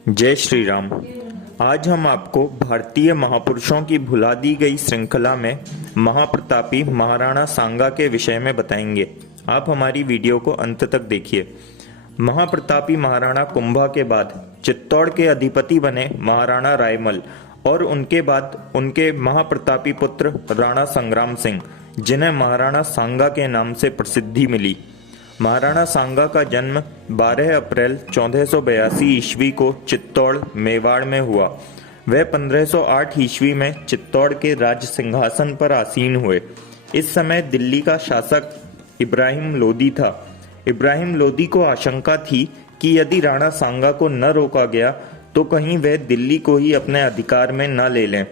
जय श्री राम। आज हम आपको भारतीय महापुरुषों की भुला दी गई श्रृंखला में महाप्रतापी महाराणा सांगा के विषय में बताएंगे। आप हमारी वीडियो को अंत तक देखिए। महाप्रतापी महाराणा कुंभा के बाद चित्तौड़ के अधिपति बने महाराणा रायमल और उनके बाद उनके महाप्रतापी पुत्र राणा संग्राम सिंह, जिन्हें महाराणा सांगा के नाम से प्रसिद्धि मिली। महाराणा सांगा का जन्म 12 अप्रैल 1482 ईस्वी को चित्तौड़ मेवाड़ में हुआ। वह 1508 ईस्वी में चित्तौड़ के राज सिंहासन पर आसीन हुए। इस समय दिल्ली का शासक इब्राहिम लोदी था। इब्राहिम लोदी को आशंका थी कि यदि राणा सांगा को न रोका गया तो कहीं वह दिल्ली को ही अपने अधिकार में न ले लें,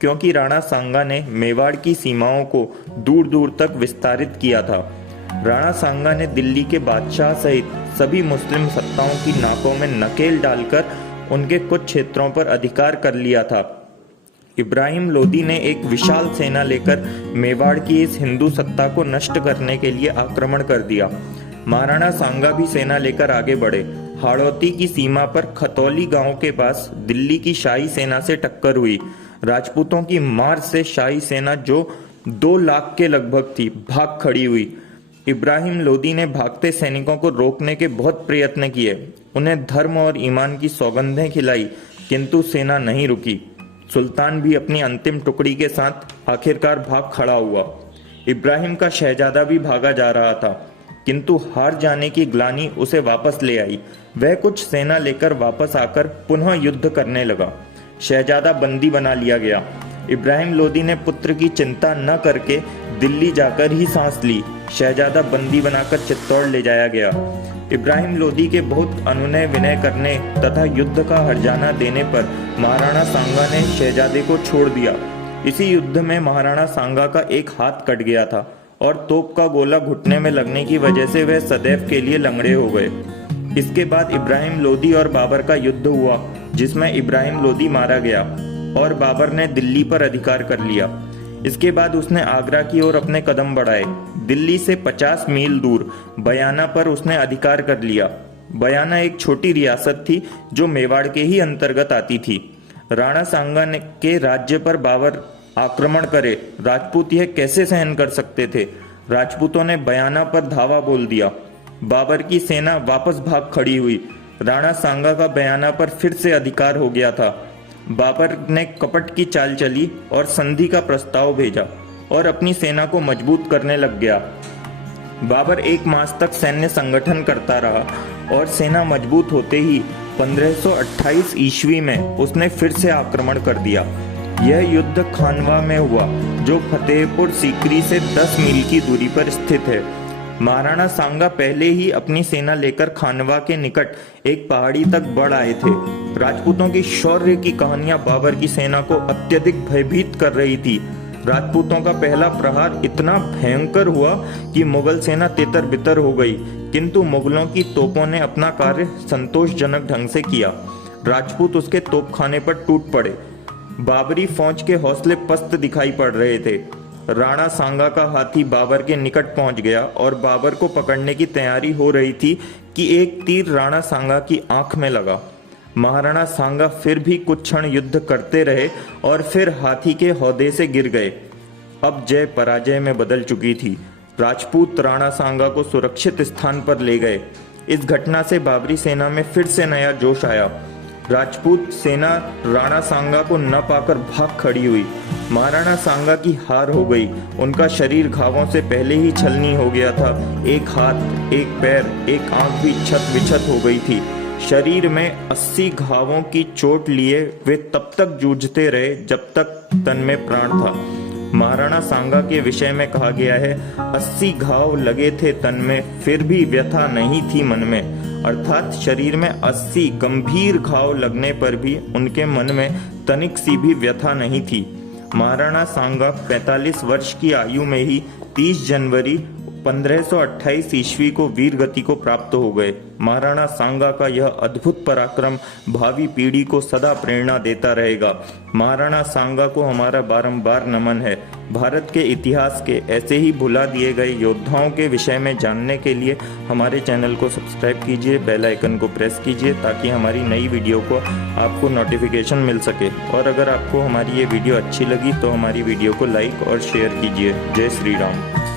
क्योंकि राणा सांगा ने मेवाड़ की सीमाओं को दूर दूर तक विस्तारित किया था। राणा सांगा ने दिल्ली के बादशाह सहित सभी मुस्लिम सत्ताओं की नाकों में नकेल डालकर उनके कुछ क्षेत्रों पर अधिकार कर लिया था। इब्राहिम लोदी ने एक विशाल सेना लेकर मेवाड़ की इस हिंदू सत्ता को नष्ट करने के लिए आक्रमण कर दिया। महाराणा सांगा भी सेना लेकर आगे बढ़े। हाड़ौती की सीमा पर खतौली गांव के पास दिल्ली की शाही सेना से टक्कर हुई। राजपूतों की मार से शाही सेना, जो 2 लाख के लगभग थी, भाग खड़ी हुई। इब्राहिम लोदी ने भागते सैनिकों को रोकने के बहुत प्रयत्न किए, उन्हें धर्म और ईमान की सौगंधें खिलाई, किंतु सेना नहीं रुकी। सुल्तान भी अपनी अंतिम टुकड़ी के साथ आखिरकार भाग खड़ा हुआ। इब्राहिम का शहजादा भी भागा जा रहा था, किंतु हार जाने की ग्लानि उसे वापस ले आई। वह कुछ सेना लेकर वापस आकर पुनः युद्ध करने लगा। शहजादा बंदी बना लिया गया। इब्राहिम लोदी ने पुत्र की चिंता न करके दिल्ली जाकर ही सांस ली। शहजादा बंदी बनाकर चित्तौड़ ले जाया गया। इब्राहिम लोदी के बहुत अनुनय विनय करने तथा युद्ध का हर्जाना देने पर महाराणा सांगा ने शहजादे को छोड़ दिया। इसी युद्ध में महाराणा सांगा का एक हाथ कट गया था और तोप का गोला घुटने में लगने की वजह से वह सदैव के लिए लंगड़े हो गए। इसके बाद इब्राहिम लोदी और बाबर का युद्ध हुआ, जिसमें इब्राहिम लोदी मारा गया और बाबर ने दिल्ली पर अधिकार कर लिया। इसके बाद उसने आगरा की ओर अपने कदम बढ़ाए। दिल्ली से 50 मील दूर बयाना पर उसने अधिकार कर लिया। बयाना एक छोटी रियासत थी जो मेवाड़ के ही अंतर्गत आती थी। राणा सांगा के राज्य पर बाबर आक्रमण करे, राजपूत यह कैसे सहन कर सकते थे। राजपूतों ने बयाना पर धावा बोल दिया। बाबर की सेना वापस भाग खड़ी हुई। राणा सांगा का बयाना पर फिर से अधिकार हो गया था। बाबर ने कपट की चाल चली और संधि का प्रस्ताव भेजा और अपनी सेना को मजबूत करने लग गया। बाबर 1 मास तक सैन्य संगठन करता रहा और सेना मजबूत होते ही 1528 ईस्वी में उसने फिर से आक्रमण कर दिया। यह युद्ध खानवा में हुआ, जो फतेहपुर सीकरी से 10 मील की दूरी पर स्थित है। महाराणा सांगा पहले ही अपनी सेना लेकर खानवा के निकट एक पहाड़ी तक बढ़ आए थे। राजपूतों की शौर्य की कहानियां बाबर की सेना को अत्यधिक भयभीत कर रही थी। राजपूतों का पहला प्रहार इतना भयंकर हुआ कि मुगल सेना तितर बितर हो गई, किंतु मुगलों की तोपों ने अपना कार्य संतोषजनक ढंग से किया। राजपूत उसके तोपखाने पर टूट पड़े। बाबरी फौज के हौसले पस्त दिखाई पड़ रहे थे। राणा सांगा का हाथी बाबर के निकट पहुंच गया और बाबर को पकड़ने की तैयारी हो रही थी कि एक तीर राणा सांगा की आंख में लगा। महाराणा सांगा फिर भी कुछ क्षण युद्ध करते रहे और फिर हाथी के हौदे से गिर गए। अब जय पराजय में बदल चुकी थी। राजपूत राणा सांगा को सुरक्षित स्थान पर ले गए। इस घटना से बाबरी सेना में फिर से नया जोश आया। राजपूत सेना राणा सांगा को न पाकर भाग खड़ी हुई। महाराणा सांगा की हार हो गई। उनका शरीर घावों से पहले ही छलनी हो गया था। एक हाथ, एक पैर, एक आंख भी छत विछत हो गई थी। शरीर में 80 घावों की चोट लिए वे तब तक जूझते रहे जब तक तन में प्राण था। महाराणा सांगा के विषय में कहा गया है, 80 घाव लगे थे तन में, फिर भी व्यथा नहीं थी मन में। अर्थात शरीर में 80 गंभीर घाव लगने पर भी उनके मन में तनिक सी भी व्यथा नहीं थी। महाराणा सांगा 45 वर्ष की आयु में ही 30 जनवरी 1528 ईस्वी को वीर गति को प्राप्त हो गए। महाराणा सांगा का यह अद्भुत पराक्रम भावी पीढ़ी को सदा प्रेरणा देता रहेगा। महाराणा सांगा को हमारा बारंबार नमन है। भारत के इतिहास के ऐसे ही भुला दिए गए योद्धाओं के विषय में जानने के लिए हमारे चैनल को सब्सक्राइब कीजिए, बेल आइकन को प्रेस कीजिए ताकि हमारी नई वीडियो को आपको नोटिफिकेशन मिल सके। और अगर आपको हमारी ये वीडियो अच्छी लगी तो हमारी वीडियो को लाइक और शेयर कीजिए। जय श्री राम।